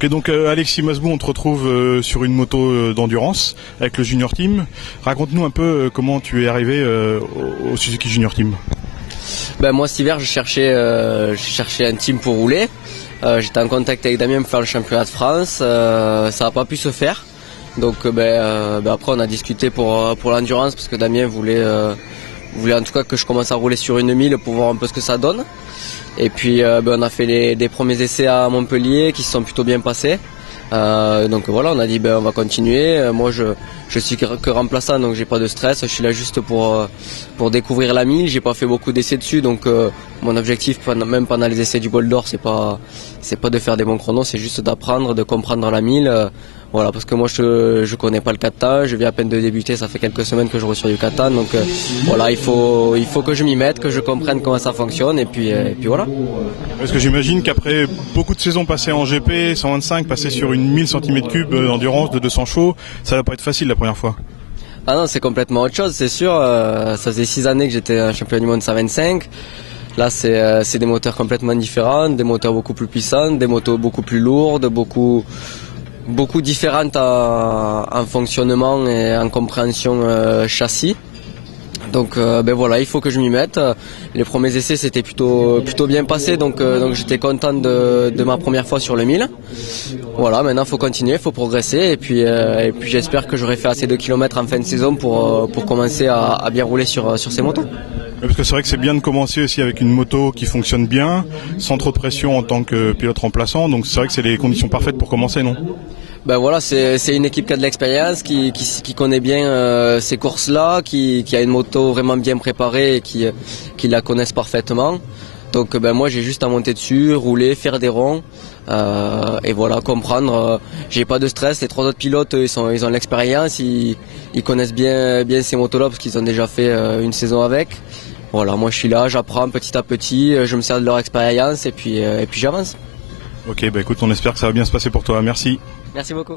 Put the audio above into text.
Ok, donc Alexis Masbou, on te retrouve sur une moto d'endurance avec le Junior Team. Raconte-nous un peu comment tu es arrivé au Suzuki Junior Team. Ben moi cet hiver je cherchais un team pour rouler. J'étais en contact avec Damien pour faire le championnat de France. Ça n'a pas pu se faire. Donc après on a discuté pour l'endurance parce que Damien voulait en tout cas que je commence à rouler sur une 1000 pour voir un peu ce que ça donne. Et puis on a fait des premiers essais à Montpellier qui se sont plutôt bien passés. Donc voilà, on a dit on va continuer. Moi je suis que remplaçant, donc j'ai pas de stress. Je suis là juste pour découvrir la 1000. J'ai pas fait beaucoup d'essais dessus, donc mon objectif même pendant les essais du Bol d'Or, c'est pas de faire des bons chronos, c'est juste d'apprendre, de comprendre la 1000. Voilà, parce que moi je connais pas le kata, je viens à peine de débuter, ça fait quelques semaines que je reçois du kata, donc voilà, il faut que je m'y mette, que je comprenne comment ça fonctionne, et puis voilà. Parce que j'imagine qu'après beaucoup de saisons passées en GP, 125, passer sur une 1000 cm3 d'endurance de 200 chevaux, ça va pas être facile la première fois. Ah non, c'est complètement autre chose, c'est sûr. Ça faisait 6 années que j'étais un champion du monde 125. Là, c'est des moteurs complètement différents, des moteurs beaucoup plus puissants, des motos beaucoup plus lourdes, beaucoup différentes en fonctionnement et en compréhension châssis. Donc voilà, il faut que je m'y mette. Les premiers essais s'étaient plutôt bien passés, donc j'étais content de ma première fois sur le 1000. Voilà, maintenant il faut continuer, il faut progresser, et puis j'espère que j'aurai fait assez de kilomètres en fin de saison pour commencer à bien rouler sur ces motos. Parce que c'est vrai que c'est bien de commencer aussi avec une moto qui fonctionne bien, sans trop de pression en tant que pilote remplaçant, donc c'est vrai que c'est les conditions parfaites pour commencer, non ? Ben voilà, c'est une équipe qui a de l'expérience, qui connaît bien ces courses-là, qui a une moto vraiment bien préparée et qui la connaissent parfaitement. Donc moi j'ai juste à monter dessus, rouler, faire des ronds et voilà, comprendre. J'ai pas de stress, les trois autres pilotes ils ont l'expérience, ils connaissent bien ces motos-là parce qu'ils ont déjà fait une saison avec. Voilà, moi je suis là, j'apprends petit à petit, je me sers de leur expérience et puis j'avance. Ok, écoute, on espère que ça va bien se passer pour toi, merci. Merci beaucoup.